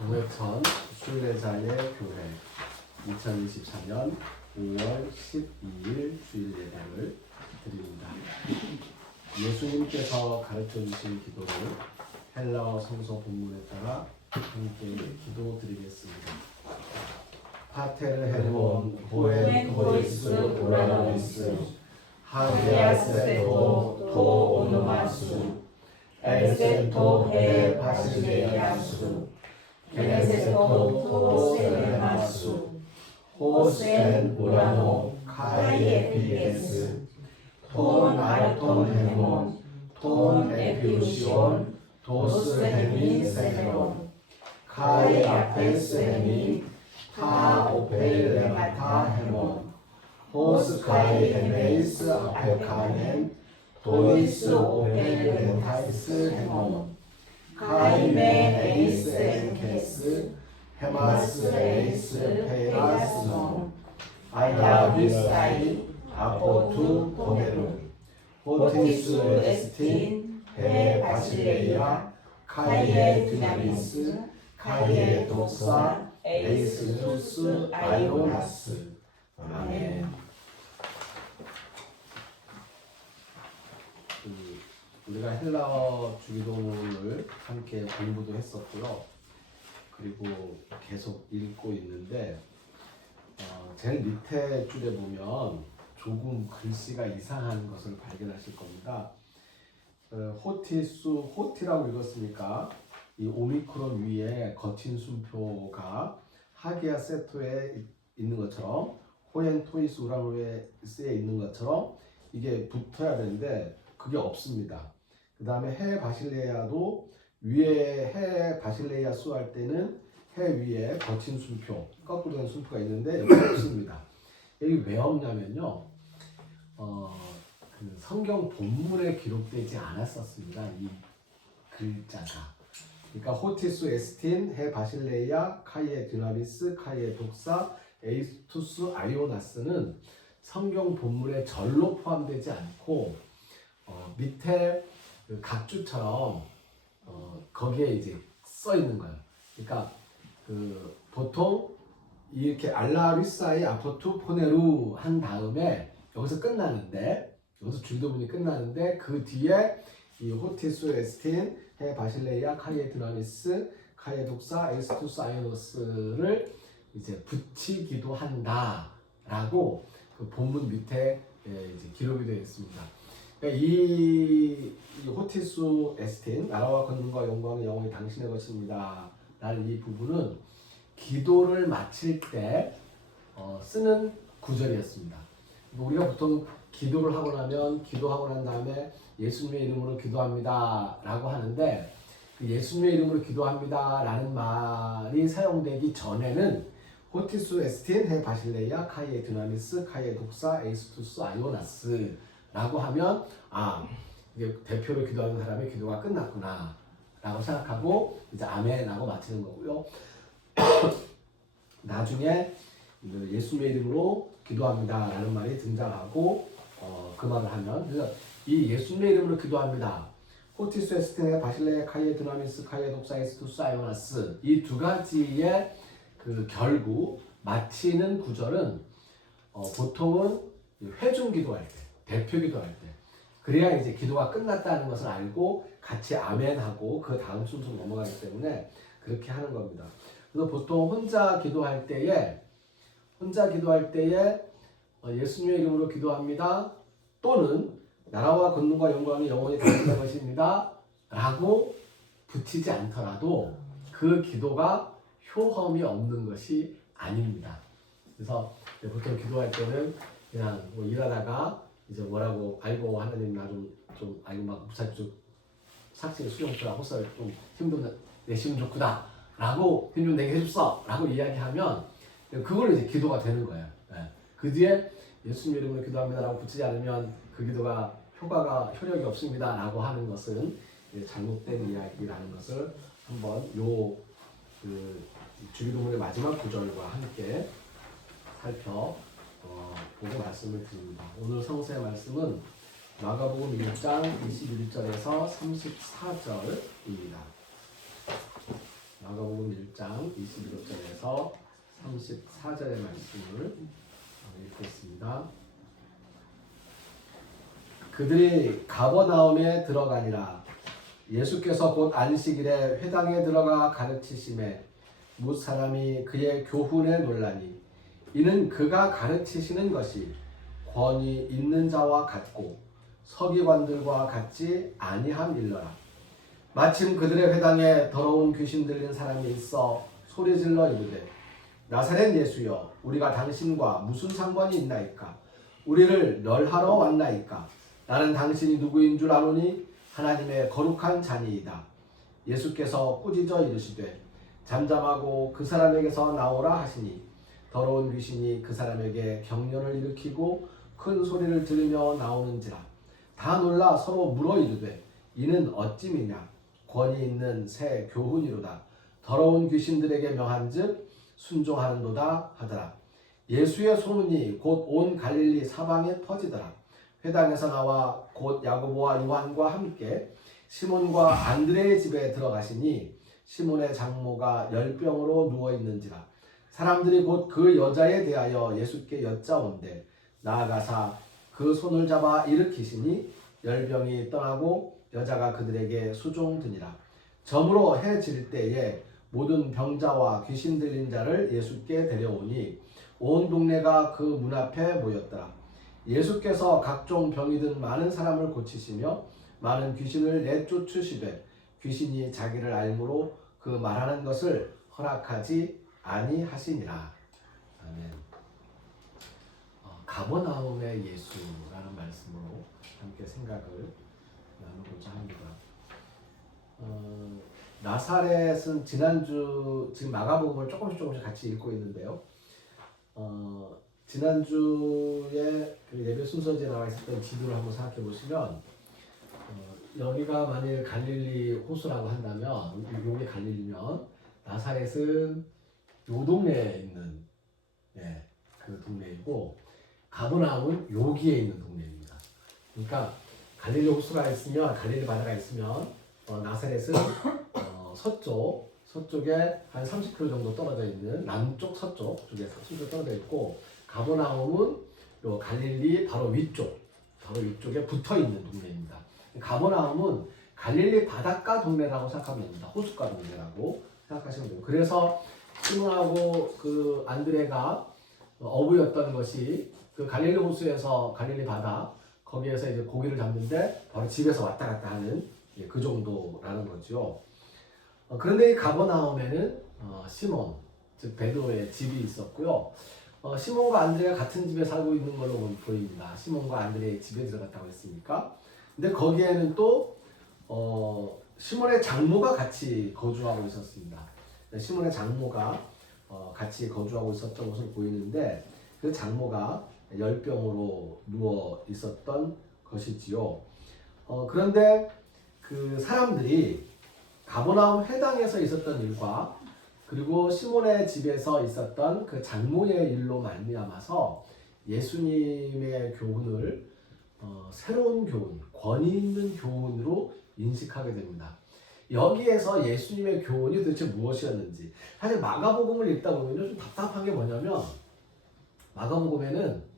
동해천 순례자의 교회 2024년 5월 12일 주일 예배를 드립니다. 예수님께서 가르쳐 주신 기도를 헬라어 성서 본문에 따라 함께 기도 드리겠습니다. 파테르 헤몬 호엔 호이스 우라노이스 하게아세토 토 오노마수 엘세토 헤 바실레야수 게네세토 토 셀레마수 호센 우라노 카이에피게스 톤 아르톤 헤몬 톤 에피우시온 도스 헤민 세헤론 카이 아페스 헤민 타 오페일레마타 헤몬 호스카이 헤메이스 아페카넨 도이스 오페일레타이스 헤몬 카이메 에이스 엔케스 헤마스 에이스 페라스논 알라비사이 아포투 포네루 호티스 에스틴 헤 바실레이아 카이에 디나미스 카이에 독사 에이스투스 아이오나스. 아멘. 우리가 헬라어 주기도문을 함께 공부도 했었고요. 그리고 계속 읽고 있는데 제일 밑에 줄에 보면 조금 글씨가 이상한 것을 발견하실 겁니다. 호티라고 읽었으니까 이 오미크론 위에 거친 순표가 하기야 세토에 있는 것처럼 호엔 토이스 우라노에스에 있는 것처럼 이게 붙어야 되는데 그게 없습니다. 그 다음에 해 바실레야도 위에 해 바실레야 수 할 때는 해 위에 거친 순표, 거꾸로 된 순표가 있는데 여기 없습니다. 여기 왜 없냐면요, 그 성경 본문에 기록되지 않았었습니다. 이 글자가. 그러니까 호티스 에스틴 해 바실레야 카이에 디나미스 카이에 독사 에이스투스 아이오나스는 성경 본문에 절로 포함되지 않고 밑에 그 각주처럼 거기에 이제 써 있는 거예요. 그러니까 그 보통 이렇게 알라리사이 아포투 포네루 한 다음에 여기서 끝나는데, 여기서 줄도문이 끝나는데 그 뒤에 이 호티스 에스틴 해 바실레이아 카이에 디나미스 카이에 독사 에스투스 아이오노스를 이제 붙이기도 한다라고 그 본문 밑에 이제 기록이 되어 있습니다. 그러니까 이 호티스 에스틴 나라와 권능과 영광은 영원히 당신의 것입니다 라는 이 부분은 기도를 마칠 때 쓰는 구절이었습니다. 우리가 보통 기도를 하고 나면 기도하고 난 다음에 예수님의 이름으로 기도합니다 라고 하는데, 그 예수님의 이름으로 기도합니다 라는 말이 사용되기 전에는 호티스 에스틴 해 바실레이아 카이에 디나미스 카이에 독사 에이스투스 아이오나스 라고 하면 이게 대표로 기도하는 사람의 기도가 끝났구나 라고 생각하고 이제 아멘 하고 마치는 거고요. 나중에 예수님의 이름으로 기도합니다 라는 말이 등장하고 그 말을 하면, 그래서 이 예수님의 이름으로 기도합니다, 호티스 에스틴 바실레 카이에 디나미스 카이에 독사 에스투스 아이오나스, 이 두 가지의 그 결국 마치는 구절은 보통은 회중 기도할 때, 대표 기도할 때, 그래야 이제 기도가 끝났다는 것을 알고 같이 아멘하고 그 다음 순서로 넘어가기 때문에 그렇게 하는 겁니다. 그래서 보통 혼자 기도할 때에 예수님의 이름으로 기도합니다 또는 나라와 권능과 영광이 영원히 당신의 것입니다 라고 붙이지 않더라도 그 기도가 효험이 없는 것이 아닙니다. 그래서 보통 기도할 때는 그냥 뭐 일하다가 이제 뭐라고 아이고 하나님 나 좀 아이고 막 무사히 좀 삭제를 수용주라 호설 좀 힘좀 내시면 좋구나 라고 힘 좀 내게 해줍소 라고 이야기하면 그걸로 이제 기도가 되는 거예요. 그 뒤에 예수님 이름으로 기도합니다 라고 붙이지 않으면 그 기도가 효력이 없습니다 라고 하는 것은 잘못된 이야기라는 것을 한번 그 주기도문의 마지막 구절과 함께 살펴보고 말씀을 드립니다. 오늘 성서의 말씀은 마가복음 1장 21절에서 34절입니다. 마가복음 1장 21절에서 34절의 말씀을 읽겠습니다. 그들이 가버나움에 들어가니라. 예수께서 곧 안식일에 회당에 들어가 가르치심에 뭇 사람이 그의 교훈에 놀라니 이는 그가 가르치시는 것이 권위 있는 자와 같고 서기관들과 같지 아니함 일러라. 마침 그들의 회당에 더러운 귀신 들린 사람이 있어 소리질러 이르되 나사렛 예수여 우리가 당신과 무슨 상관이 있나이까? 우리를 멸하러 왔나이까? 나는 당신이 누구인 줄 아노니 하나님의 거룩한 자니이다. 예수께서 꾸짖어 이르시되 잠잠하고 그 사람에게서 나오라 하시니 더러운 귀신이 그 사람에게 경련을 일으키고 큰 소리를 들으며 나오는지라. 다 놀라 서로 물어 이르되 이는 어찌미냐? 권위 있는 새 교훈이로다. 더러운 귀신들에게 명한즉 순종하는도다 하더라. 예수의 소문이 곧 온 갈릴리 사방에 퍼지더라. 회당에서 나와 곧 야고보와 요한과 함께 시몬과 안드레의 집에 들어가시니 시몬의 장모가 열병으로 누워 있는지라. 사람들이 곧 그 여자에 대하여 예수께 여짜온대 나아가사 그 손을 잡아 일으키시니 열병이 떠나고 여자가 그들에게 수종드니라. 저물어 해 질 때에 모든 병자와 귀신 들린 자를 예수께 데려오니 온 동네가 그 문 앞에 모였더라. 예수께서 각종 병이 든 많은 사람을 고치시며 많은 귀신을 내쫓으시되 귀신이 자기를 알므로 그 말하는 것을 허락하지 아니하시니라. 아멘. 가버나움의 예수라는 말씀으로 함께 생각을 나누고자 합니다. 나사렛은 지난주 지금 마가복음을 조금씩 같이 읽고 있는데요. 지난주에 그 예배 순서지에 나와 있었던 지도를 한번 생각해 보시면 여기가 만일 갈릴리 호수라고 한다면 여기 갈릴리면 나사렛은 요 동네에 있는 그 동네이고 가버나움은 여기에 있는 동네입니다. 그러니까 갈릴리 호수가 있으면 갈릴리 바다가 있으면 나사렛은 서쪽에 한 30km 정도 떨어져 있는 남쪽 서쪽 쪽에 30km 떨어져 있고 가버나움은 요 갈릴리 바로 위쪽에 붙어 있는 동네입니다. 가버나움은 갈릴리 바닷가 동네라고 생각하면 됩니다. 호숫가 동네라고 생각하시면 돼요. 그래서 시몬하고 그 안드레가 어부였던 것이 그 갈릴리 호수에서 갈릴리 바다 거기에서 이제 고기를 잡는데 바로 집에서 왔다 갔다 하는 그 정도라는 거죠. 그런데 이 가버나움에는 시몬 즉 베드로의 집이 있었고요. 시몬과 안드레가 같은 집에 살고 있는 걸로 보입니다. 시몬과 안드레의 집에 들어갔다고 했으니까. 근데 거기에는 또 시몬의 장모가 같이 거주하고 있었습니다. 시몬의 장모가 같이 거주하고 있었던 것으로 보이는데 그 장모가 열병으로 누워 있었던 것이지요. 그런데 그 사람들이 가버나움 회당에서 있었던 일과 그리고 시몬의 집에서 있었던 그 장모의 일로 말미암아서 예수님의 교훈을 새로운 교훈, 권위 있는 교훈으로 인식하게 됩니다. 여기에서 예수님의 교훈이 도대체 무엇이었는지 사실 마가복음을 읽다 보면 좀 답답한 게 뭐냐면 마가복음에는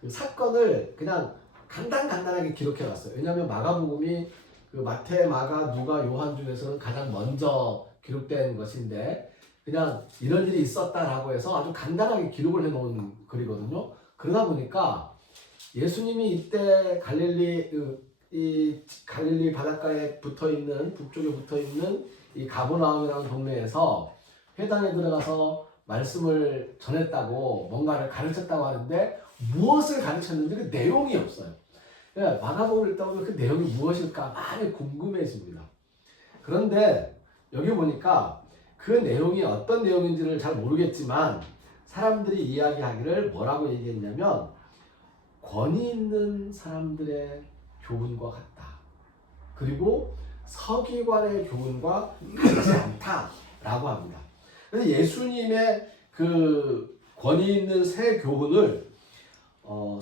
그 사건을 그냥 간단하게 기록해놨어요. 왜냐하면 마가복음이 그 마태, 마가, 누가, 요한 중에서는 가장 먼저 기록된 것인데 그냥 이런 일이 있었다라고 해서 아주 간단하게 기록을 해놓은 글이거든요. 그러다 보니까 예수님이 이때 갈릴리 바닷가에 붙어있는 북쪽에 붙어있는 이 가버나움이라는 동네에서 회당에 들어가서 말씀을 전했다고 뭔가를 가르쳤다고 하는데 무엇을 가르쳤는지 그 내용이 없어요. 그러니까 마가복음을 읽다 보면 그 내용이 무엇일까 많이 궁금해집니다. 그런데 여기 보니까 그 내용이 어떤 내용인지를 잘 모르겠지만 사람들이 이야기하기를 뭐라고 얘기했냐면 권위 있는 사람들의 교훈과 같다. 그리고 서기관의 교훈과 같지 않다라고 합니다. 그래서 예수님의 그 권위 있는 새 교훈을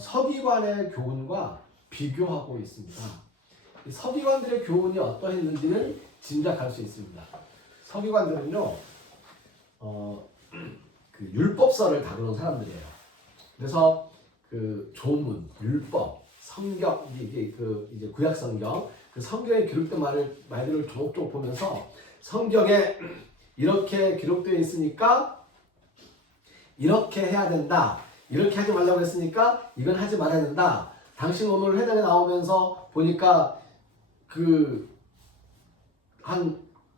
서기관의 교훈과 비교하고 있습니다. 서기관들의 교훈이 어떠했는지를 짐작할 수 있습니다. 서기관들은요, 그 율법서를 다루는 사람들이에요. 그래서 그 조문, 율법, 성경, 이게 그 이제 구약 성경, 그 성경에 기록된 말들을 조목조목 보면서 성경에 이렇게 기록되어 있으니까 이렇게 해야 된다. 이렇게 하지 말라고 했으니까 이건 하지 말아야 된다. 당신 오늘 회당에 나오면서 보니까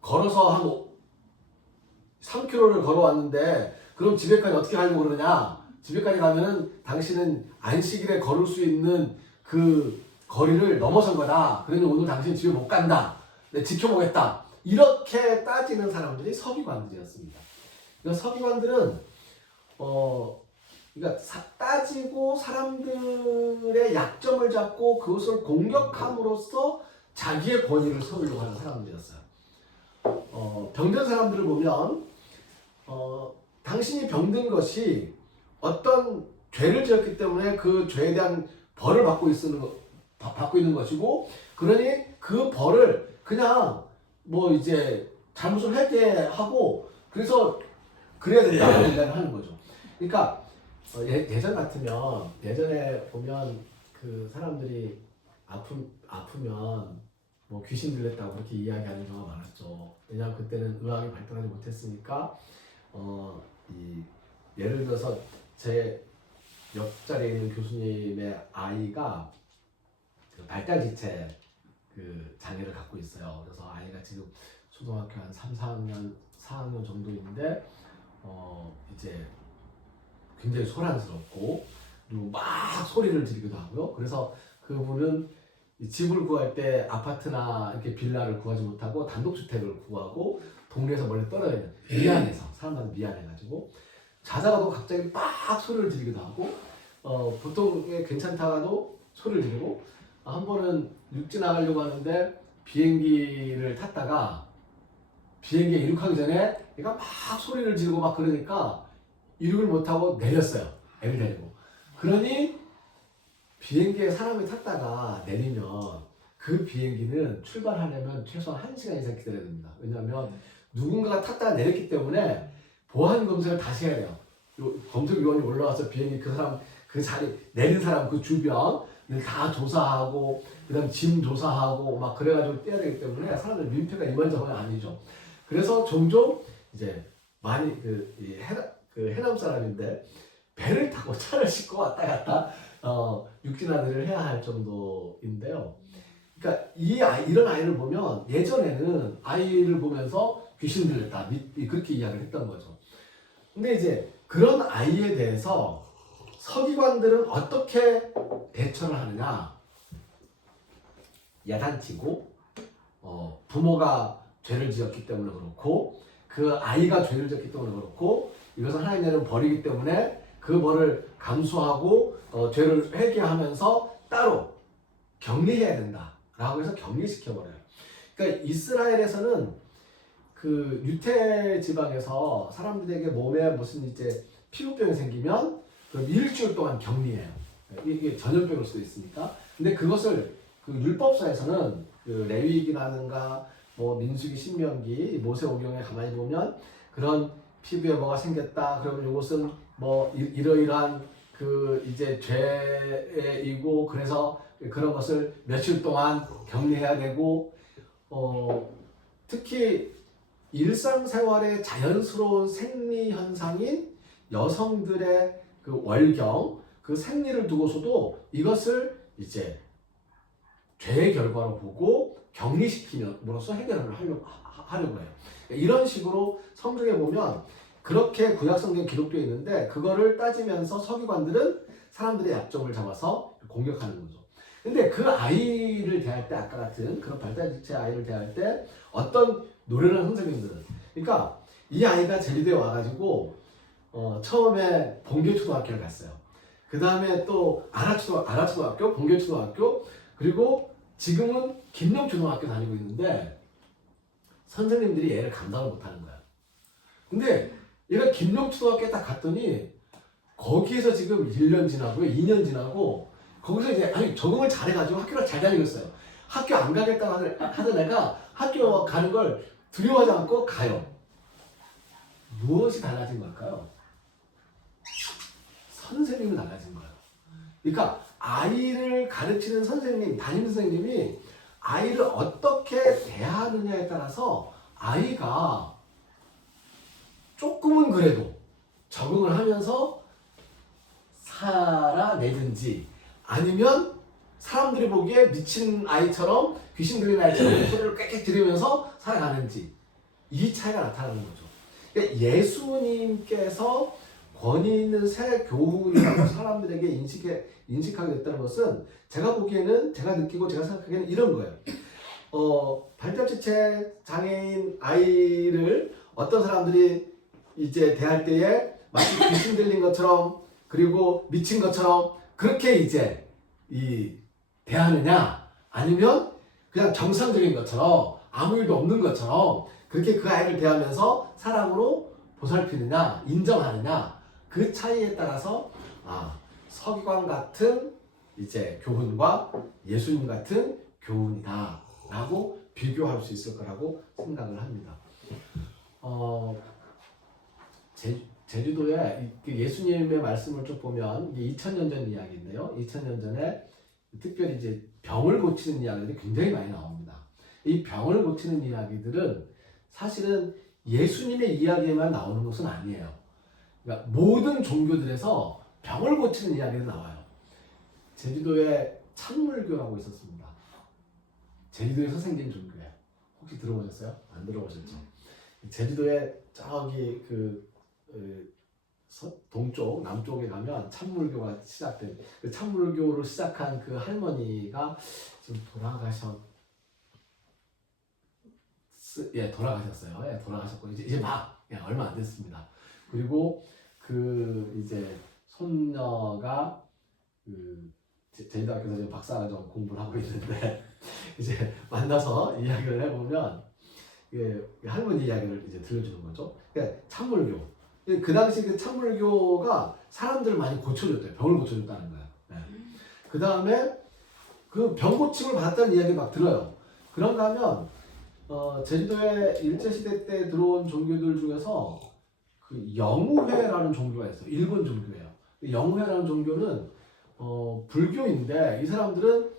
걸어서 한 3km를 걸어왔는데 그럼 집에까지 어떻게 가려고 그러냐? 집에까지 가면은 당신은 안식일에 걸을 수 있는 그 거리를 넘어선 거다. 그러니 오늘 당신 집에 못 간다. 내 지켜보겠다. 이렇게 따지는 사람들이 서기관들이었습니다. 그러니까 서기관들은 그러니까 따지고 사람들의 약점을 잡고 그것을 공격함으로써 자기의 권위를 세우려고 하는 사람들이었어요. 병든 사람들을 보면 당신이 병든 것이 어떤 죄를 지었기 때문에 그 죄에 대한 벌을 받고 있는 것이고, 그러니 그 벌을 그냥 뭐 이제 잘못을 회개하고 그래서 그래야 된다고 얘기를 하는 거죠. 그러니까 예전 같으면, 예전에 보면 그 사람들이 아프면 뭐 귀신 들렸다고 그렇게 이야기하는 경우가 많았죠. 왜냐하면 그때는 의학이 발달하지 못했으니까 예를 들어서 제 옆자리에 있는 교수님의 아이가 그 발달지체 그 장애를 갖고 있어요. 그래서 아이가 지금 초등학교 한 3, 4학년 정도인데 이제 굉장히 소란스럽고 그리고 막 소리를 지르기도 하고요. 그래서 그분은 집을 구할 때 아파트나 이렇게 빌라를 구하지 못하고 단독주택을 구하고 동네에서 멀리 떨어져 있는, 미안해서, 사람들한테 미안해가지고 자다가도 갑자기 막 소리를 지르기도 하고 보통 괜찮다가도 소리를 지르고, 한 번은 육지 나가려고 하는데 비행기를 탔다가 비행기에 이륙하기 전에 얘가 막 소리를 지르고 막 그러니까 이륙을 못하고 내렸어요. 애를 데리고. 그러니 비행기에 사람이 탔다가 내리면 그 비행기는 출발하려면 최소한 1시간 이상 기다려야 됩니다. 왜냐하면 누군가가 탔다가 내렸기 때문에 보안 검색을 다시 해야 돼요. 검색위원이 올라와서 비행기 그 자리 내린 사람 그 주변을 다 조사하고 그다음 짐 조사하고 막 그래가지고 떼야 되기 때문에 사람들 민폐가 이만저만이 아니죠. 그래서 종종 이제 많이 해남 사람인데 배를 타고 차를 싣고 왔다 갔다 육지나들이를 해야 할 정도인데요. 그러니까 이런 아이를 보면 예전에는 아이를 보면서 귀신 들렸다 그렇게 이야기를 했던 거죠. 근데 이제 그런 아이에 대해서 서기관들은 어떻게 대처를 하느냐? 야단치고 부모가 죄를 지었기 때문에 그렇고 그 아이가 죄를 지었기 때문에 그렇고 이것은 하나님의 벌이기 때문에 그 벌을 감수하고 죄를 회개하면서 따로 격리해야 된다라고 해서 격리시켜버려요. 그러니까 이스라엘에서는 그 유태 지방에서 사람들에게 몸에 무슨 이제 피부병이 생기면 그럼 일주일 동안 격리해요. 이게 전염병일 수도 있으니까. 근데 그것을 그 율법서에서는 그 레위기라든가 뭐 민수기, 신명기, 모세오경에 가만히 보면 그런 피부에 뭐가 생겼다. 그러면 이것은 뭐 이러이러한 그 이제 죄이고 그래서 그런 것을 며칠 동안 격리해야 되고 특히 일상생활의 자연스러운 생리 현상인 여성들의 그 월경, 그 생리를 두고서도 이것을 이제 죄의 결과로 보고 격리시키면으로써 해결을 하려고 해요. 이런 식으로 성경에 보면 그렇게 구약성경에 기록되어 있는데 그거를 따지면서 서기관들은 사람들의 약점을 잡아서 공격하는 거죠. 근데 그 아이를 대할 때 아까 같은 그런 발달지체 아이를 대할 때 어떤 노래를 하는 선생님들은, 그러니까 이 아이가 제주도에 와가지고 처음에 본교초등학교를 갔어요. 그 다음에 또 아라초등학교, 본교초등학교, 그리고 지금은 김영초등학교 다니고 있는데 선생님들이 얘를 감당을 못하는 거야. 근데 얘가 김영초등학교에 딱 갔더니 거기에서 지금 1년 지나고 2년 지나고 거기서 이제 적응을 잘해가지고 학교를 잘 다니고 있어요. 학교 안 가겠다고 하던 애가 학교 가는 걸 두려워하지 않고 가요. 무엇이 달라진 걸까요? 선생님이 달라진 거예요. 그러니까 아이를 가르치는 선생님, 담임 선생님이 아이를 어떻게 대하느냐에 따라서 아이가 조금은 그래도 적응을 하면서 살아내든지 아니면 사람들이 보기에 미친 아이처럼 귀신 들린 아이처럼 소리를 꽥꽥 들으면서 살아가는지 이 차이가 나타나는 거죠. 그러니까 예수님께서 권위 있는 새 교훈이라고 사람들에게 인식하게 됐다는 것은 제가 보기에는 제가 느끼고 제가 생각하기에는 이런 거예요. 발달지체 장애인 아이를 어떤 사람들이 이제 대할 때에 마치 귀신 들린 것처럼 그리고 미친 것처럼 그렇게 이제 대하느냐 아니면 그냥 정상적인 것처럼 아무 일도 없는 것처럼 그렇게 그 아이를 대하면서 사랑으로 보살피느냐 인정하느냐 그 차이에 따라서 서기관 같은 이제 교훈과 예수님 같은 교훈이다 라고 비교할 수 있을 거라고 생각을 합니다. 제주도에 예수님의 말씀을 쭉 보면 2000년 전 이야기인데요. 2000년 전에 특별히 이제 병을 고치는 이야기들이 굉장히 많이 나옵니다. 이 병을 고치는 이야기들은 사실은 예수님의 이야기에만 나오는 것은 아니에요. 그러니까 모든 종교들에서 병을 고치는 이야기가 나와요. 제주도에 찬물교라고 있었습니다. 제주도에서 생긴 종교예요. 혹시 들어보셨어요? 안 들어보셨죠? 제주도에 저기 동쪽, 남쪽에 가면 찬물교가 시작된 그 찬물교로 시작한 그 할머니가 지금 돌아가셨어요. 예, 돌아가셨고 이제 막 얼마 안 됐습니다. 그리고 이제 손녀가 제주대학교에서 지금 박사과정 공부를 하고 있는데 이제 만나서 이야기를 해보면 할머니 이야기를 이제 들려주는 거죠. 그러니까 찬물교. 그 당시 그 찬물교가 사람들을 많이 고쳐줬대요. 병을 고쳐줬다는 거예요. 네. 그 다음에 그 병 고침을 받았다는 이야기 막 들어요. 그런가 하면 제주도에 일제시대 때 들어온 종교들 중에서 그 영우회라는 종교가 있어요. 일본 종교예요. 영우회라는 종교는 불교인데 이 사람들은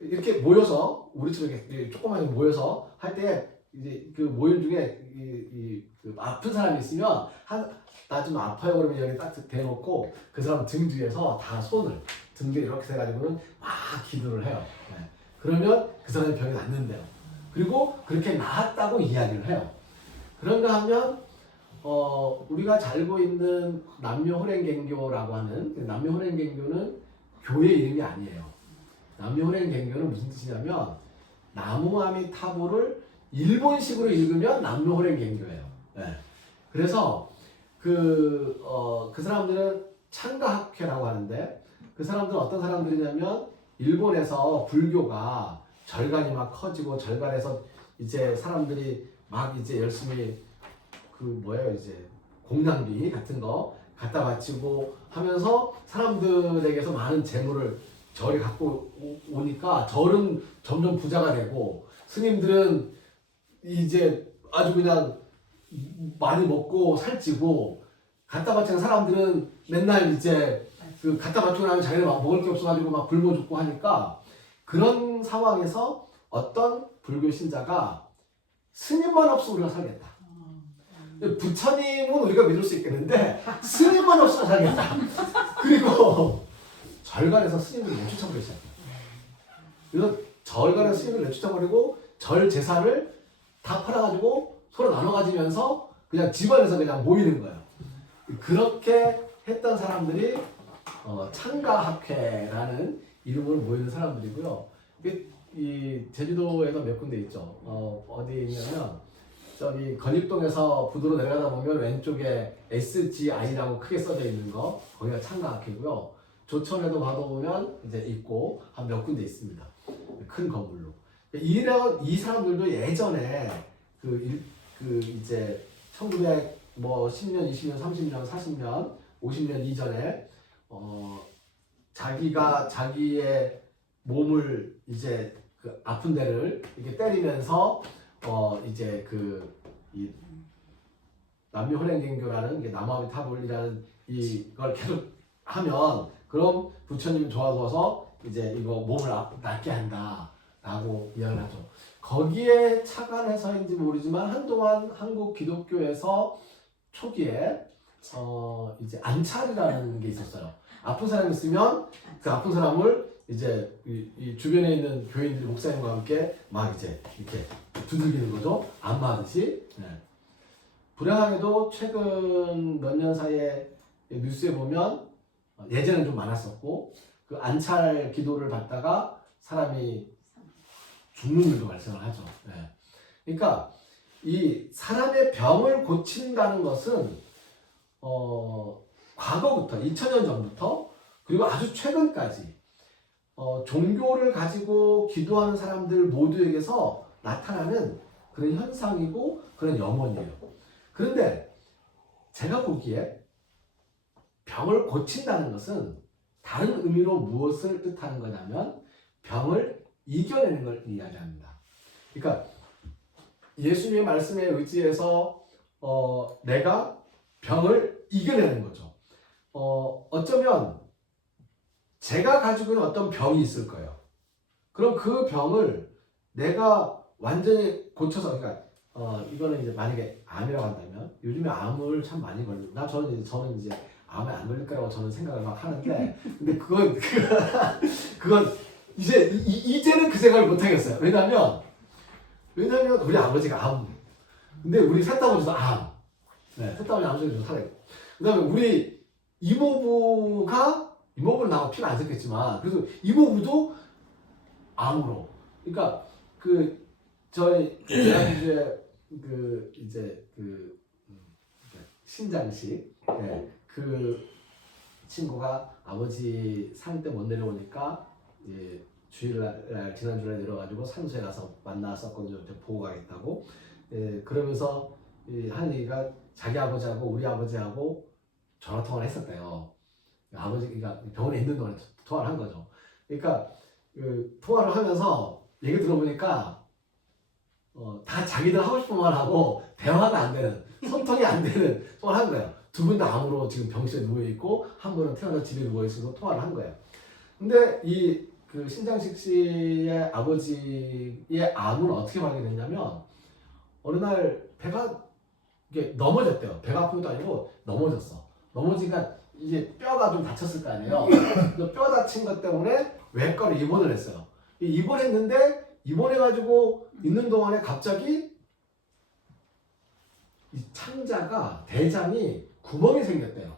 이렇게 모여서 우리처럼 이렇게 조그맣게 모여서 할 때 이제 그 모임 중에 그 아픈 사람이 있으면 나 좀 아파요 그러면 여기 딱 대놓고 그 사람 등 뒤에서 다 손을 등 뒤에 이렇게 해가지고는 막 기도를 해요. 네. 그러면 그 사람의 병이 낫는데요. 그리고 그렇게 나았다고 이야기를 해요. 그런가 하면 우리가 잘 알고 있는 남묘호랭갱교라고 하는 남묘호랭갱교는 교회 이름이 아니에요. 남묘호랭갱교는 무슨 뜻이냐면 나무아미타불을 일본식으로 읽으면 남묘호랭갱교예요. 네. 그래서 그 사람들은 창가학회라고 하는데 그 사람들은 어떤 사람들이냐면 일본에서 불교가 절간이 막 커지고 절간에서 이제 사람들이 막 이제 열심히 이제 공양비 같은 거 갖다 바치고 하면서 사람들에게서 많은 재물을 절이 갖고 오니까 절은 점점 부자가 되고 스님들은 이제 아주 그냥 많이 먹고 살찌고 갖다 바치는 사람들은 맨날 이제 갖다 바치고 나면 자기는 막 먹을 게 없어가지고 막 굶어 죽고 하니까 그런 상황에서 어떤 불교 신자가 스님만 없으면 우리가 살겠다. 부처님은 우리가 믿을 수 있겠는데 스님만 없으면 살겠다. 그리고 절간에서 스님을 내쫓아버리기 시작해요. 그래서 절간에서 스님을 내쫓아버리고 절 재산을 다 팔아가지고 서로 나눠 가지면서 그냥 집안에서 그냥 모이는 거예요. 그렇게 했던 사람들이 창가학회라는 이름으로 모이는 사람들이고요. 이 제주도에도 몇 군데 있죠. 어디에 있냐면 저기 건입동에서 부두로 내려가다 보면 왼쪽에 SGI라고 크게 써져 있는 거 거기가 창가학회고요. 조천에도 가보면 이제 있고 한 몇 군데 있습니다. 큰 건물로. 이 사람들도 예전에 이제 1900 10년, 20년, 30년, 40년, 50년 이전에 자기가 자기의 몸을 이제 그 아픈 데를 이렇게 때리면서 이제 이 남미혼행개인교라는 남아비타볼이라는 이걸 계속 하면 그럼 부처님 도와줘서 이제 이거 몸을 낫게 한다라고 이야기를 하죠. 거기에 착안해서인지 모르지만 한동안 한국 기독교에서 초기에 이제 안찰이라는 게 있었어요. 아픈 사람이 있으면 그 아픈 사람을 이제 이 주변에 있는 교인들이 목사님과 함께 막 이제 이렇게 두들기는 거죠. 안마하듯이. 네. 불행하게도 최근 몇 년 사이에 뉴스에 보면 예전엔 좀 많았었고 그 안찰 기도를 받다가 사람이 죽는 일도 발생을 하죠. 네. 그러니까 이 사람의 병을 고친다는 것은 과거부터 2000년 전부터 그리고 아주 최근까지 종교를 가지고 기도하는 사람들 모두에게서 나타나는 그런 현상이고 그런 염원이에요. 그런데 제가 보기에 병을 고친다는 것은 다른 의미로 무엇을 뜻하는 거냐면 병을 이겨내는 걸 이야기합니다. 그러니까 예수님의 말씀에 의지해서 내가 병을 이겨내는 거죠. 어쩌면 제가 가지고 있는 어떤 병이 있을 거예요. 그럼 그 병을 내가 완전히 고쳐서, 그러니까 이거는 이제 만약에 암이라고 한다면 요즘에 암을 참 많이 걸린다. 저는 이제 암에 안 걸릴 거라고 저는 생각을 막 하는데, 근데 그건 이제는 그 생각을 못 하겠어요. 왜냐면 우리 아버지가 암, 근데 우리 셋다버지도 암, 네, 셋다버지 암 속에 살아요. 그다음에 우리 이모부는 나하고 피가 안 섞였지만 그래도 이모부도 암으로. 그러니까 저희 지난주에 신장식, 네, 그 친구가 아버지 산 때 못 내려오니까 이제 지난 주일에 내려가지고 산소에 가서 만났었거든요. 보고 가겠다고. 예, 그러면서 한 얘기가 자기 아버지하고 우리 아버지하고 전화 통화를 했었대요. 아버지가 병원에 있는 동안에 통화를 한 거죠. 그러니까 통화를 하면서 얘기 들어보니까 다 자기들 하고 싶은 말 하고 대화가 안 되는, 소통이 안 되는 통화를 한 거예요. 두 분 다 암으로 지금 병실에 누워 있고 한 분은 태어나서 집에 누워 있어서 통화를 한 거예요. 근데 신장식 씨의 아버지의 암은 어떻게 발견됐냐면 어느 날 배가 이게 넘어졌대요. 배가 아픈 것도 아니고 넘어졌어. 넘어지니까 이제 뼈가 좀 다쳤을 거 아니에요. 뼈 다친 것 때문에 외과로 입원을 했어요. 입원했는데 입원해가지고 있는 동안에 갑자기 이 창자가 대장이 구멍이 생겼대요.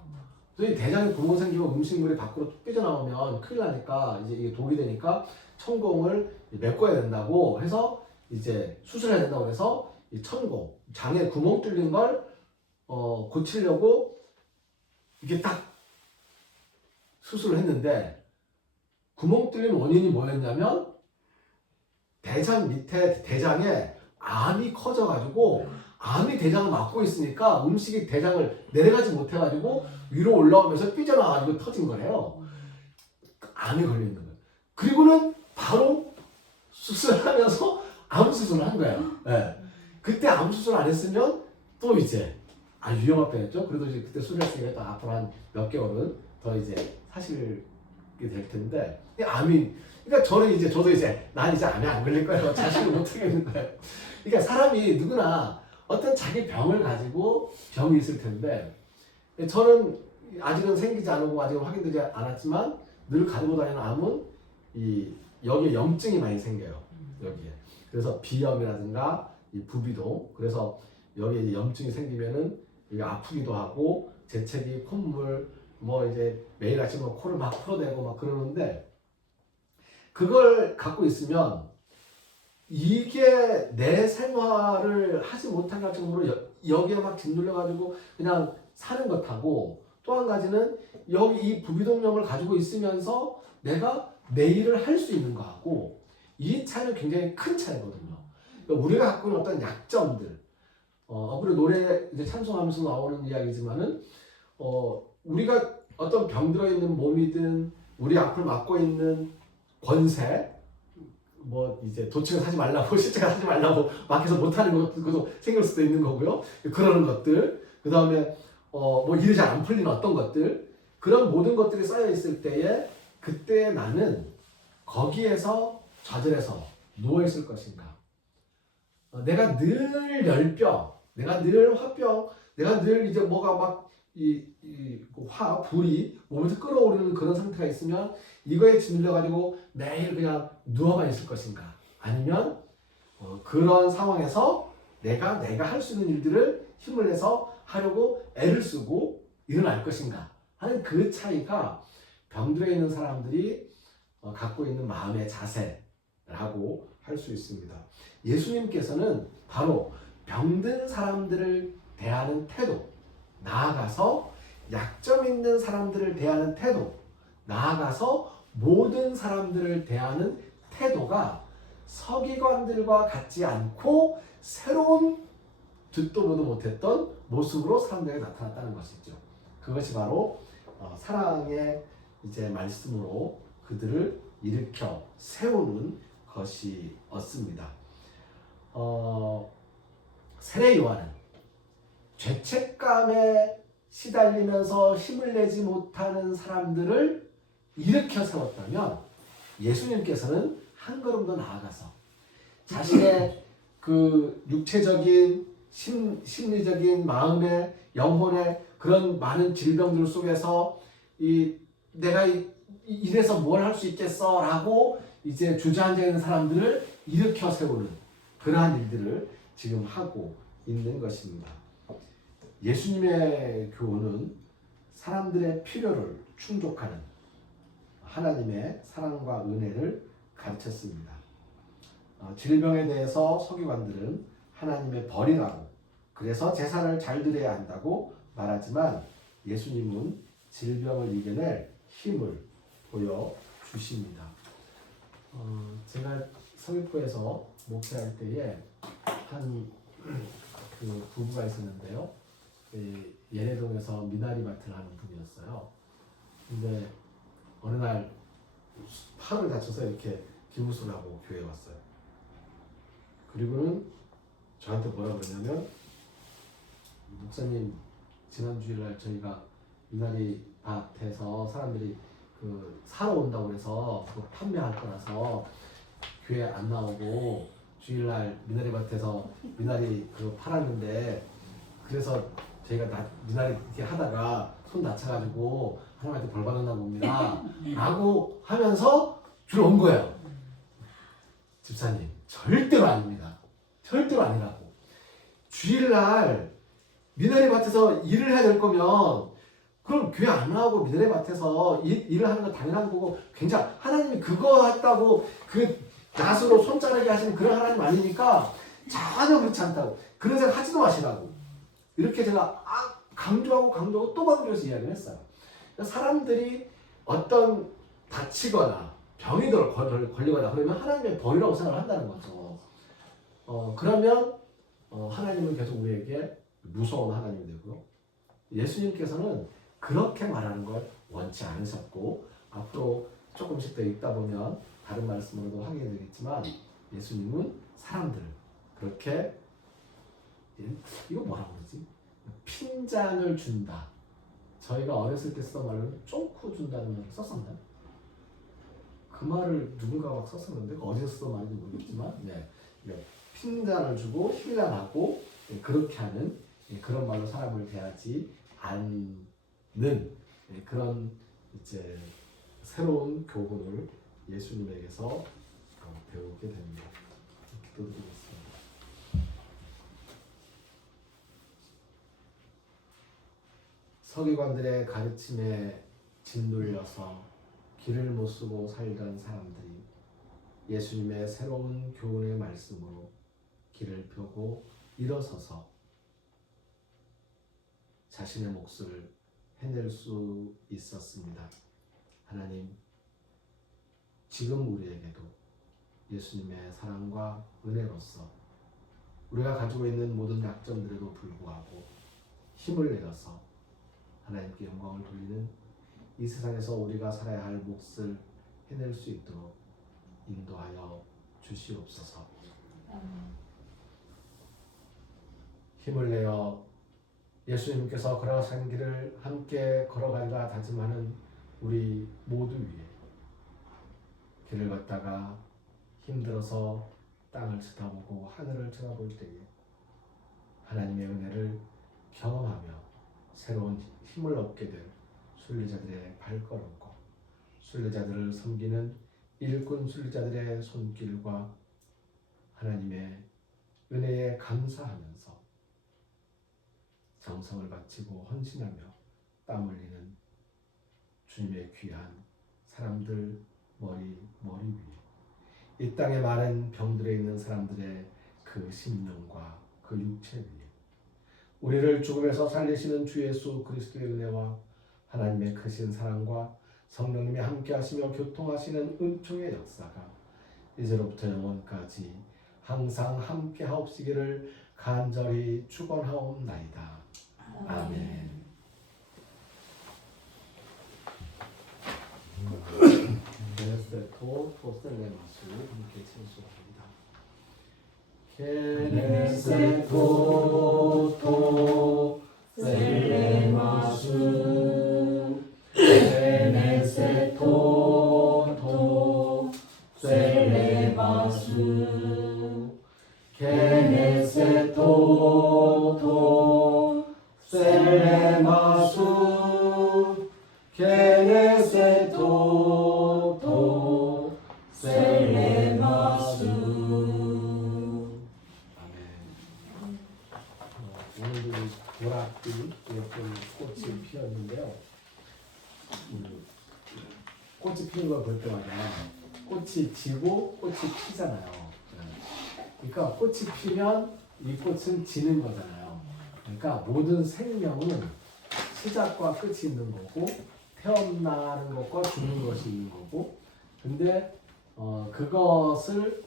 그래서 이 대장에 구멍 생기고 음식물이 밖으로 삐져나오면 큰일 나니까 이제 이게 독이 되니까 천공을 메꿔야 된다고 해서 이제 수술해야 된다고 해서 이 천공, 장에 구멍 뚫린 걸 고치려고 이게 딱 수술을 했는데 구멍 뚫린 원인이 뭐였냐면 대장 밑에 대장에 암이 커져가지고 암이 대장을 막고 있으니까 음식이 대장을 내려가지 못해가지고 위로 올라오면서 삐져나가지고 터진 거래요. 암이 걸려 있는 거예요. 그리고는 바로 수술하면서 암 수술을 한 거예요. 네. 그때 암 수술 안 했으면 또 이제 위험할 뻔했죠. 그래도 이제 그때 수술했으니까 또 앞으로 한 몇 개월은 더 이제 사실게 될 텐데 그러니까 저도 이제 난 이제 암에 안 걸릴 거라고 자신을 못 하겠는 거예요. 그러니까 사람이 누구나 어떤 자기 병을 가지고 병이 있을 텐데 저는 아직은 생기지 않고 아직은 확인되지 않았지만 늘 가지고 다니는 암은 여기에 염증이 많이 생겨요. 여기에. 그래서 비염이라든가 이 부비동. 그래서 여기에 이제 염증이 생기면은 이게 아프기도 하고 재채기, 콧물, 뭐 이제 매일 아침에 코를 막 풀어대고 막 그러는데 그걸 갖고 있으면 이게 내 생활을 하지 못할 정도로 여기에 막 짓눌려가지고 그냥 사는 것하고 또 한 가지는 여기 이 부비동염을 가지고 있으면서 내가 내 일을 할 수 있는 거하고 이 차이는 굉장히 큰 차이거든요. 그러니까 우리가 갖고 있는 어떤 약점들, 그리고 노래 이제 찬송하면서 나오는 이야기지만은 우리가 어떤 병들어 있는 몸이든 우리 앞을 막고 있는 권세, 뭐 이제 도청을 하지 말라고 실제가 하지 말라고 막해서 못하는 것도 생길 수도 있는 거고요. 그러는 것들, 그 다음에 뭐 일이 잘 안 풀리는 어떤 것들, 그런 모든 것들이 쌓여 있을 때에 그때 나는 거기에서 좌절해서 누워 있을 것인가? 내가 늘 열병, 내가 늘 화병, 내가 늘 이제 뭐가 막 불이 몸에서 끓어오르는 그런 상태가 있으면 이거에 짓눌려 가지고 매일 그냥 누워만 있을 것인가? 아니면 그런 상황에서 내가 할 수 있는 일들을 힘을 내서 하려고 애를 쓰고 일어날 것인가 하는 그 차이가 병들어 있는 사람들이 갖고 있는 마음의 자세라고 할 수 있습니다. 예수님께서는 바로 병든 사람들을 대하는 태도, 나아가서 약점 있는 사람들을 대하는 태도, 나아가서 모든 사람들을 대하는 태도가 서기관들과 같지 않고 새로운 듣도 보도 못했던 모습으로 사람들에게 나타났다는 것이죠. 그것이 바로 사랑의 이제 말씀으로 그들을 일으켜 세우는 것이었습니다. 세례 요한은 죄책감에 시달리면서 힘을 내지 못하는 사람들을 일으켜 세웠다면 예수님께서는 한 걸음 더 나아가서 자신의 그 육체적인 심리적인 마음의 영혼의 그런 많은 질병들 속에서 내가 이래서 뭘 할 수 있겠어 라고 이제 주저앉아 있는 사람들을 일으켜 세우는 그러한 일들을 지금 하고 있는 것입니다. 예수님의 교훈은 사람들의 필요를 충족하는 하나님의 사랑과 은혜를 가르쳤습니다. 질병에 대해서 서기관들은 하나님의 벌이라고, 그래서 제사를 잘 드려야 한다고 말하지만 예수님은 질병을 이겨낼 힘을 보여주십니다. 제가 서귀포에서 목회할 때에 한 그 부부가 있었는데요. 예래동에서 미나리밭을 하는 분이었어요. 근데 어느 날 팔을 다쳐서 이렇게 기무술 하고 교회에 왔어요. 그리고는 저한테 뭐라 그러냐면, 목사님, 지난 주일날 저희가 미나리 밭에서 사람들이 그 사러 온다고 그래서 그거 판매할 거라서 교회 안 나오고 주일날 미나리 밭에서 미나리 그 팔았는데, 그래서 저희가 미나리 이렇게 하다가 손 다쳐가지고 하나님한테 벌 받았나 봅니다 라고 하면서 주로 온 거예요. 집사님, 절대로 아닙니다. 절대로 아니라고. 주일날 미나리 밭에서 일을 해야 될 거면 그럼 교회 안 나오고 미나리 밭에서 일을 하는 건 당연한 거고, 굉장히 하나님이 그거 했다고 그 낫으로 손자르게 하시는 그런 하나님 아니니까 전혀 그렇지 않다고, 그런 생각 하지도 마시라고 이렇게 제가 강조하고 또 강조해서 이야기를 했어요. 사람들이 어떤 다치거나 병이 걸리거나 그러면 하나님의 벌이라고 생각을 한다는 거죠. 그러면 하나님은 계속 우리에게 무서운 하나님이 되고요. 예수님께서는 그렇게 말하는 걸 원치 않으셨고, 앞으로 조금씩 더 읽다 보면 다른 말씀으로도 하게 되겠지만, 예수님은 사람들을 그렇게, 이거 뭐라고 그러지? 핀잔을 준다. 저희가 어렸을 때 쓰던 말로는 쫑쿠 준다는 말을 썼었나요? 그 말을 누군가가 막 썼었는데 어디서 쓰던 말인지 모르겠지만, 핀잔을 주고 힐난하고 그렇게 하는 그런 말로 사람을 대하지 않는 그런 이제 새로운 교훈을 예수님에게서 배우게 됩니다. 기도드리겠습니다. 서기관들의 가르침에 짓눌려서 길을 못 쓰고 살던 사람들이 예수님의 새로운 교훈의 말씀으로 길을 펴고 일어서서 자신의 몫을 해낼 수 있었습니다. 하나님, 지금 우리에게도 예수님의 사랑과 은혜로서 우리가 가지고 있는 모든 약점들에도 불구하고 힘을 내어서 하나님께 영광을 돌리는 이 세상에서 우리가 살아야 할 몫을 해낼 수 있도록 인도하여 주시옵소서. 힘을 내어 예수님께서 걸어가신 길을 함께 걸어가리라 다짐하는 우리 모두 위에 길을 걷다가 힘들어서 땅을 쳐다보고 하늘을 쳐다볼 때에 하나님의 은혜를 경험하며 새로운 힘을 얻게 될 순례자들의 발걸음과 순례자들을 섬기는 일꾼 순례자들의 손길과 하나님의 은혜에 감사하면서 정성을 바치고 헌신하며 땀 흘리는 주님의 귀한 사람들 머리 위에 이 땅에 많은 병들에 있는 사람들의 그 심령과 그 육체 위에 우리를 죽음에서 살리시는 주 예수 그리스도의 은혜와 하나님의 크신 사랑과 성령님이 함께하시며 교통하시는 은총의 역사가 이제로부터 영원까지 항상 함께하옵시기를 간절히 축원하옵나이다. 아멘. 게네세토 토셀레마수 함께 찬송합니다. 게네세토 토셀레마수 게네세토 토셀레마수 게네세토 셀레마수 게네세토 셀레마수. 아멘. 오늘도 보랏빛 예쁜 꽃이 피었는데요. 꽃이 피는 걸 볼 때마다 꽃이 지고 꽃이 피잖아요. 그러니까 꽃이 피면 이 꽃은 지는 거잖아요. 그러니까 모든 생명은 시작과 끝이 있는 거고 태어나는 것과 죽는 것이 있는 거고 근데 그것을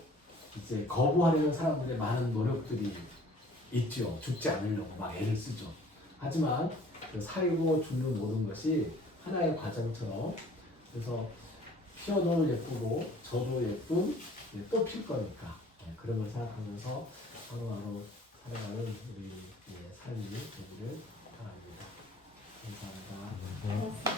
이제 거부하려는 사람들의 많은 노력들이 있죠. 죽지 않으려고 막 애를 쓰죠. 하지만 그 살고 죽는 모든 것이 하나의 과정처럼 그래서 피어도 예쁘고 저도 예쁜 또 필 거니까 그런 걸 생각하면서 하루하루 살아가는 우리 삶이 되기를 바랍니다. 감사합니다.